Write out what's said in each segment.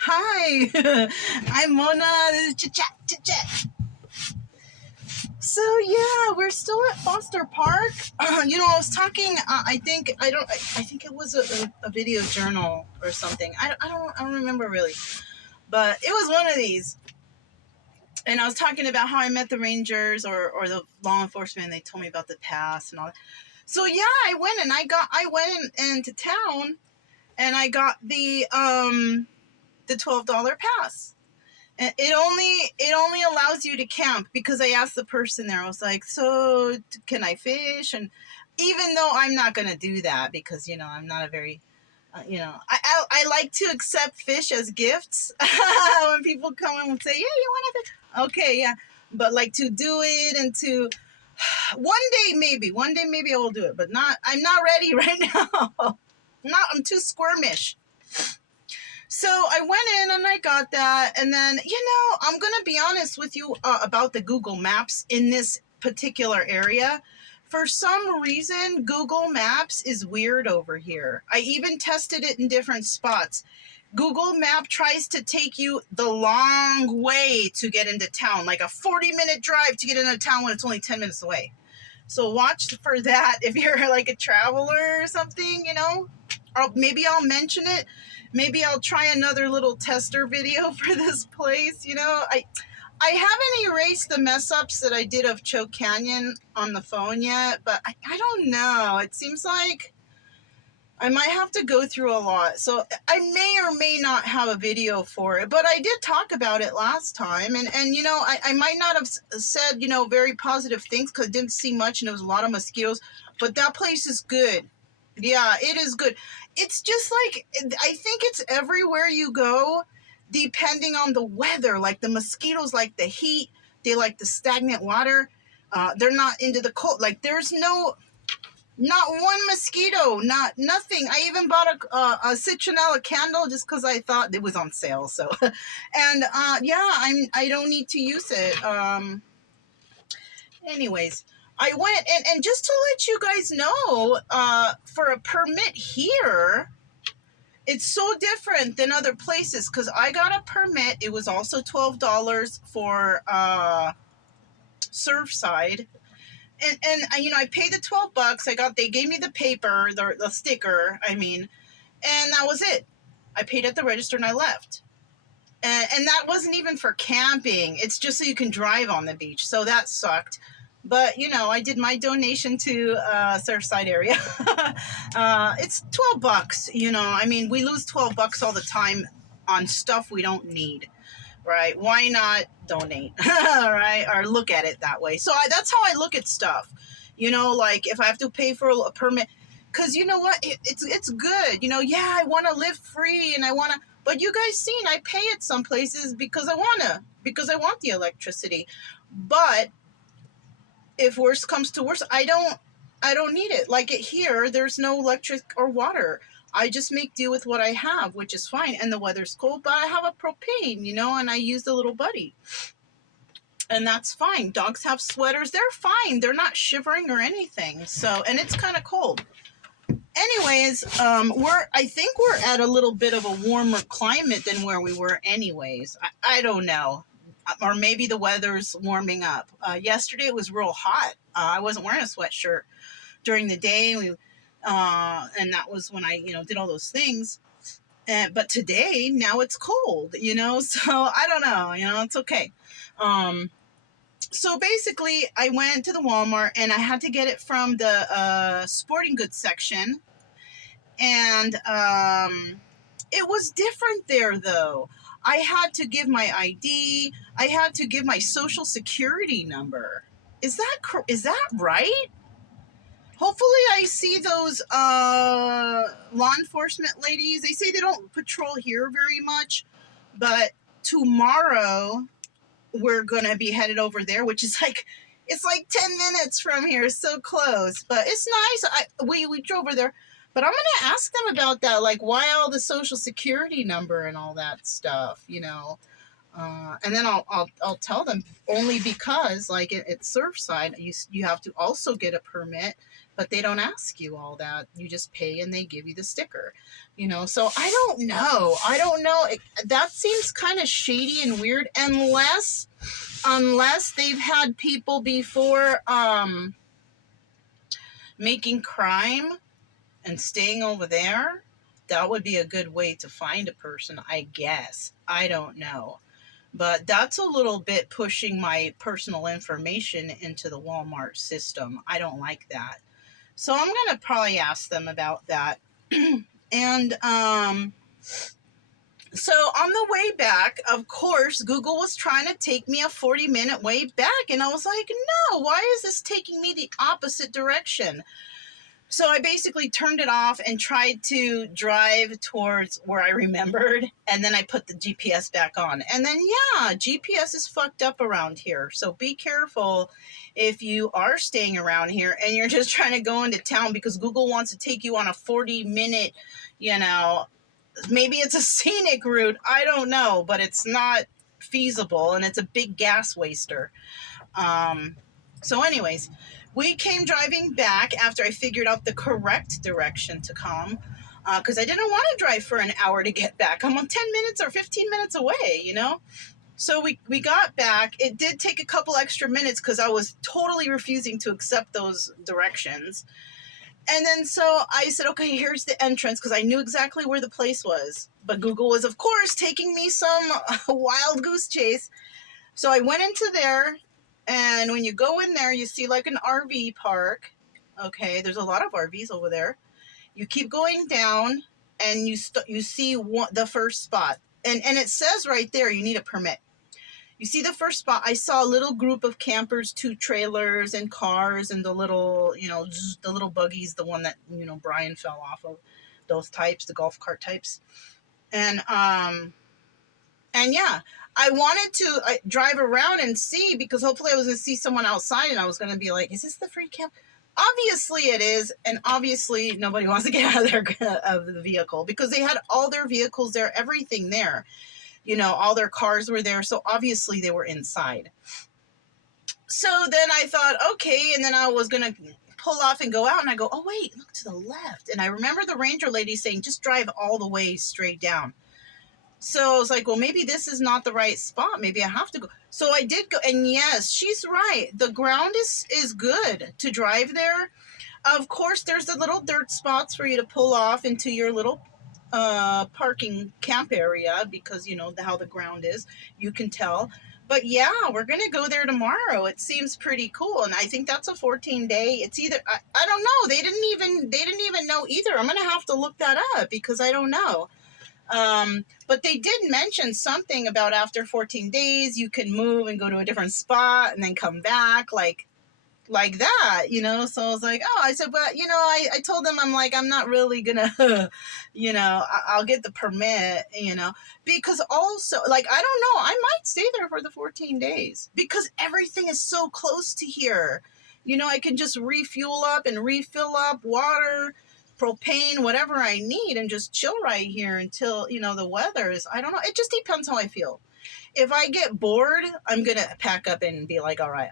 Hi, I'm Mona. This is Chit Chat, Chit Chat. So yeah, we're still at Foster Park. I was talking. I think it was a video journal or something. I don't remember really, but it was one of these. And I was talking about how I met the Rangers or the law enforcement. And they told me about the past and all that. So yeah, I went into town and I got the $12 pass. And it only allows you to camp because I asked the person there. I was like, "So can I fish?" And even though I'm not gonna do that because I'm not a very I like to accept fish as gifts when people come and say, "Yeah, you want to fish?" Okay, yeah, but like to do it and to one day maybe I will do it, but not. I'm not ready right now. I'm too squirmish. So I went in and I got that. And then, I'm going to be honest with you about the Google Maps in this particular area. For some reason, Google Maps is weird over here. I even tested it in different spots. Google Map tries to take you the long way to get into town, like a 40-minute drive to get into town when it's only 10 minutes away. So watch for that if you're like a traveler or something, maybe I'll mention it. Maybe I'll try another little tester video for this place. I haven't erased the mess ups that I did of Choke Canyon on the phone yet, but I don't know. It seems like I might have to go through a lot. So I may or may not have a video for it, but I did talk about it last time. And I might not have said, very positive things because I didn't see much and there was a lot of mosquitoes, but that place is good. Yeah, it is good. It's just like, I think it's everywhere you go, depending on the weather. Like the mosquitoes like the heat, they like the stagnant water. They're not into the cold. Like there's not one mosquito, nothing. I even bought a citronella candle just because I thought it was on sale. So, and I don't need to use it. Anyways, I went and just to let you guys know, for a permit here, it's so different than other places because I got a permit. It was also $12 for Surfside. And I paid the $12. They gave me the paper, the sticker, and that was it. I paid at the register and I left. And that wasn't even for camping. It's just so you can drive on the beach. So that sucked. But, I did my donation to Surfside area. It's $12. We lose $12 all the time on stuff we don't need. Right? Why not donate? Right? Or look at it that way. So that's how I look at stuff. Like if I have to pay for a permit, because you know what? It's good. I want to live free and I want to, but you guys seen, I pay at some places because I want the electricity. But if worse comes to worse, I don't need it. Like it here, there's no electric or water. I just make do with what I have, which is fine. And the weather's cold, but I have a propane, and I use the little buddy. And that's fine. Dogs have sweaters. They're fine. They're not shivering or anything. So, and it's kind of cold. Anyways, I think we're at a little bit of a warmer climate than where we were anyways. I don't know. Or maybe the weather's warming up. Yesterday it was real hot. I wasn't wearing a sweatshirt during the day. And that was when I, did all those things. But today, now it's cold, so I don't know, it's okay. So basically I went to the Walmart and I had to get it from the sporting goods section. And it was different there though. I had to give my ID. I had to give my social security number. Is that right? Hopefully I see those law enforcement ladies. They say they don't patrol here very much, but tomorrow we're going to be headed over there, which is it's like 10 minutes from here. It's so close, but it's nice. We drove over there, but I'm going to ask them about that. Like why all the social security number and all that stuff, and then I'll tell them only because like at Surfside, you have to also get a permit but they don't ask you all that. You just pay and they give you the sticker, so I don't know. That seems kind of shady and weird, unless they've had people before making crime and staying over there. That would be a good way to find a person, I guess. I don't know. But that's a little bit pushing my personal information into the Walmart system. I don't like that. So I'm going to probably ask them about that. And so on the way back, of course, Google was trying to take me a 40-minute way back. And I was like, no, why is this taking me the opposite direction? So I basically turned it off and tried to drive towards where I remembered. And then I put the GPS back on. And then, yeah, GPS is fucked up around here. So be careful if you are staying around here and you're just trying to go into town, because Google wants to take you on a 40-minute, maybe it's a scenic route. I don't know, but it's not feasible and it's a big gas waster. So anyways, we came driving back after I figured out the correct direction to come, because I didn't want to drive for an hour to get back. I'm 10 minutes or 15 minutes away, So we got back. It did take a couple extra minutes because I was totally refusing to accept those directions. And then so I said, okay, here's the entrance, because I knew exactly where the place was. But Google was, of course, taking me some wild goose chase. So I went into there. And when you go in there, you see like an RV park. Okay, there's a lot of RVs over there. You keep going down, and you see the first spot. And it says right there, you need a permit. You see the first spot. I saw a little group of campers, 2 trailers and cars, and the little, the little buggies, the one that, Brian fell off of, those types, the golf cart types. And yeah, I wanted to drive around and see, because hopefully I was going to see someone outside, and I was going to be like, is this the free camp? Obviously it is. And obviously nobody wants to get out of the vehicle, because they had all their vehicles there, everything there, all their cars were there. So obviously they were inside. So then I thought, okay. And then I was going to pull off and go out, and I go, oh wait, look to the left. And I remember the ranger lady saying, just drive all the way straight down. So I was like, well, maybe this is not the right spot. Maybe I have to go. So I did go. And yes, she's right. The ground is good to drive there. Of course, there's the little dirt spots for you to pull off into your little parking camp area, because, how the ground is. You can tell. But yeah, we're going to go there tomorrow. It seems pretty cool. And I think that's a 14-day. It's either, I don't know. They didn't even know either. I'm going to have to look that up, because I don't know. But they did mention something about after 14 days, you can move and go to a different spot and then come back like that, So I was like, oh, I said, but, I told them, I'm like, I'm not really gonna, I'll get the permit, because also, like, I don't know, I might stay there for the 14 days, because everything is so close to here. I can just refuel up and refill up water, propane, whatever I need, and just chill right here until, the weather is, I don't know. It just depends how I feel. If I get bored, I'm going to pack up and be like, all right,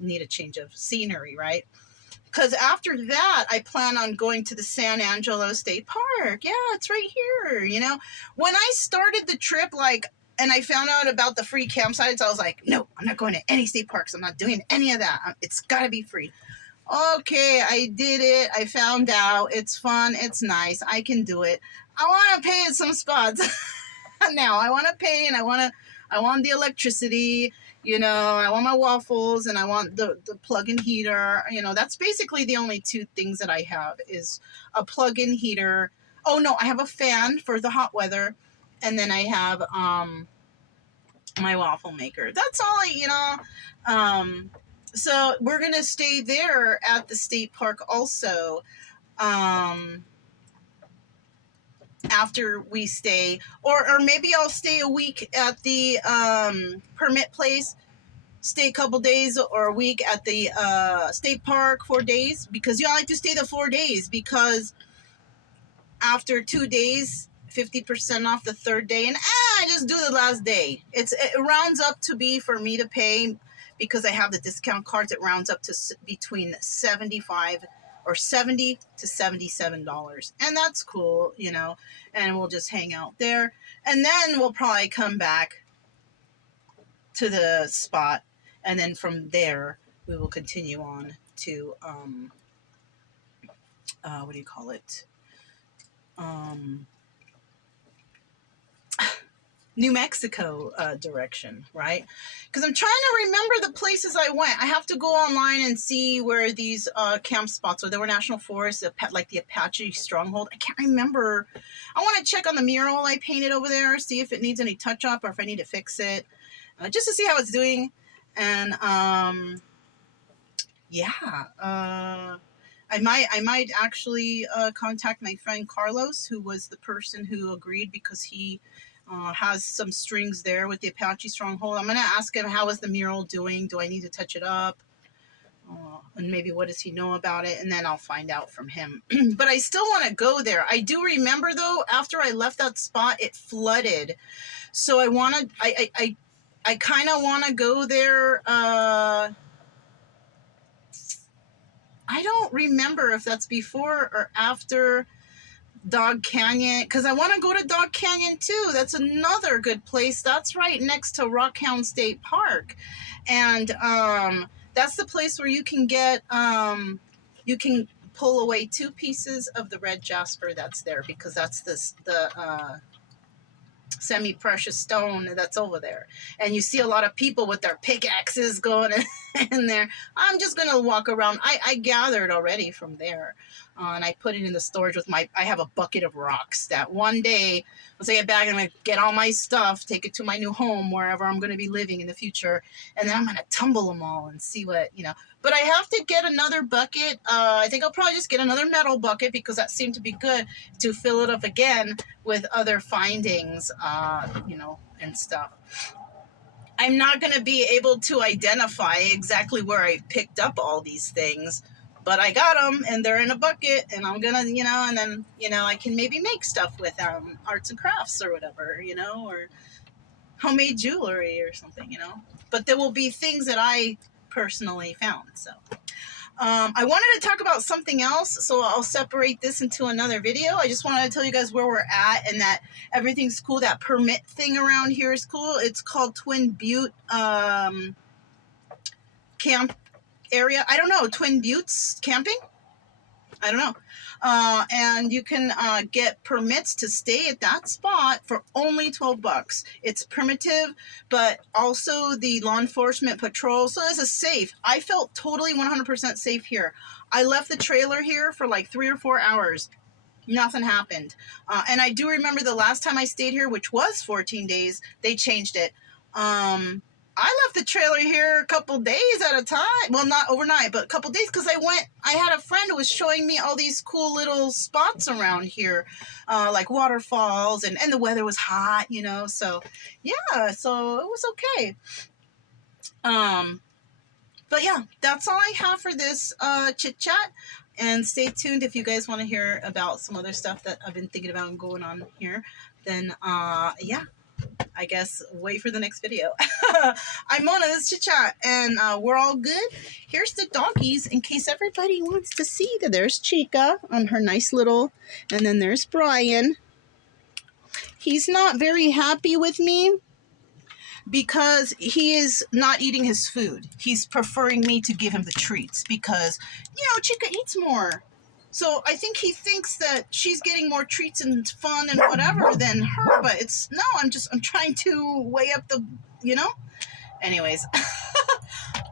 need a change of scenery, right? Because after that, I plan on going to the San Angelo State Park. Yeah, it's right here, When I started the trip, and I found out about the free campsites, I was like, no, I'm not going to any state parks. I'm not doing any of that. It's got to be free. Okay, I did it. I found out. It's fun. It's nice. I can do it. I want to pay at some spots. Now, I want to pay, and I want the electricity, I want my waffles, and I want the plug-in heater. That's basically the only 2 things that I have, is a plug-in heater. Oh, no, I have a fan for the hot weather, and then I have my waffle maker. That's all So we're going to stay there at the state park also, after we stay, or maybe I'll stay a week at the permit place, stay a couple days or a week at the state park 4 days, because I like to stay the 4 days, because after 2 days, 50% off the 3rd day, and I just do the last day. It rounds up to be, for me to pay, because I have the discount cards, it rounds up to between $75 or $70 to $77. And that's cool, you know, and we'll just hang out there. And then we'll probably come back to the spot. And then from there, we will continue on to, what do you call it? New Mexico direction, right? Because I'm trying to remember the places I went. I have to go online and see where these camp spots are. There were national forests, like the Apache Stronghold. I can't remember. I want to check on the mural I painted over there, see if it needs any touch-up or if I need to fix it, just to see how it's doing. And yeah, I might actually contact my friend Carlos, who was the person who agreed, because he has some strings there with the Apache Stronghold. I'm going to ask him, how is the mural doing? Do I need to touch it up? And maybe what does he know about it? And then I'll find out from him. But I still want to go there. I do remember, though, after I left that spot, it flooded. So I want to, I kind of want to go there. I don't remember if that's before or after Dog Canyon, because I want to go to Dog Canyon too. That's another good place. That's right next to Rockhound State Park. And that's the place where you can get, you can pull away 2 pieces of the red jasper that's there, because that's the semi-precious stone that's over there. And you see a lot of people with their pickaxes going in there. I'm just going to walk around. I gathered already from there. And I put it in the storage with I have a bucket of rocks that one day, once I get back, I'm going to get all my stuff, take it to my new home, wherever I'm going to be living in the future. And then I'm going to tumble them all and see what, you know. But I have to get another bucket. I think I'll probably just get another metal bucket, because that seemed to be good, to fill it up again with other findings, you know, and stuff. I'm not going to be able to identify exactly where I picked up all these things, but I got them and they're in a bucket, and I'm going to, you know, and then, you know, I can maybe make stuff with arts and crafts or whatever, you know, or homemade jewelry or something, you know. But there will be things that I personally found. So I wanted to talk about something else, so I'll separate this into another video. I just wanted to tell you guys where we're at and that everything's cool. That permit thing around here is cool. It's called Twin Butte Camp Area. I don't know, Twin Buttes Camping? I don't know. And you can get permits to stay at that spot for only $12. It's primitive, but also the law enforcement patrol. So it's a safe. I felt totally 100% safe here. I left the trailer here for like 3 or 4 hours. Nothing happened. And I do remember the last time I stayed here, which was 14 days, they changed it. I left the trailer here a couple days at a time. Well, not overnight, but a couple days, because I had a friend who was showing me all these cool little spots around here, like waterfalls, and the weather was hot, you know, so yeah, so it was okay. But yeah, that's all I have for this chit chat. And stay tuned if you guys want to hear about some other stuff that I've been thinking about and going on here. Then yeah, I guess wait for the next video. I'm Mona, this is Chit Chat, and we're all good. Here's the doggies, in case everybody wants to see that. There's Chica on her nice little, and then there's Brian. He's not very happy with me because he is not eating his food. He's preferring me to give him the treats because, you know, Chica eats more. So I think he thinks that she's getting more treats and fun and whatever than her, but it's, no, I'm trying to weigh up the, you know? Anyways,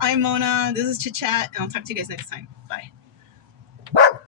I'm Mona, this is Chit Chat, and I'll talk to you guys next time. Bye.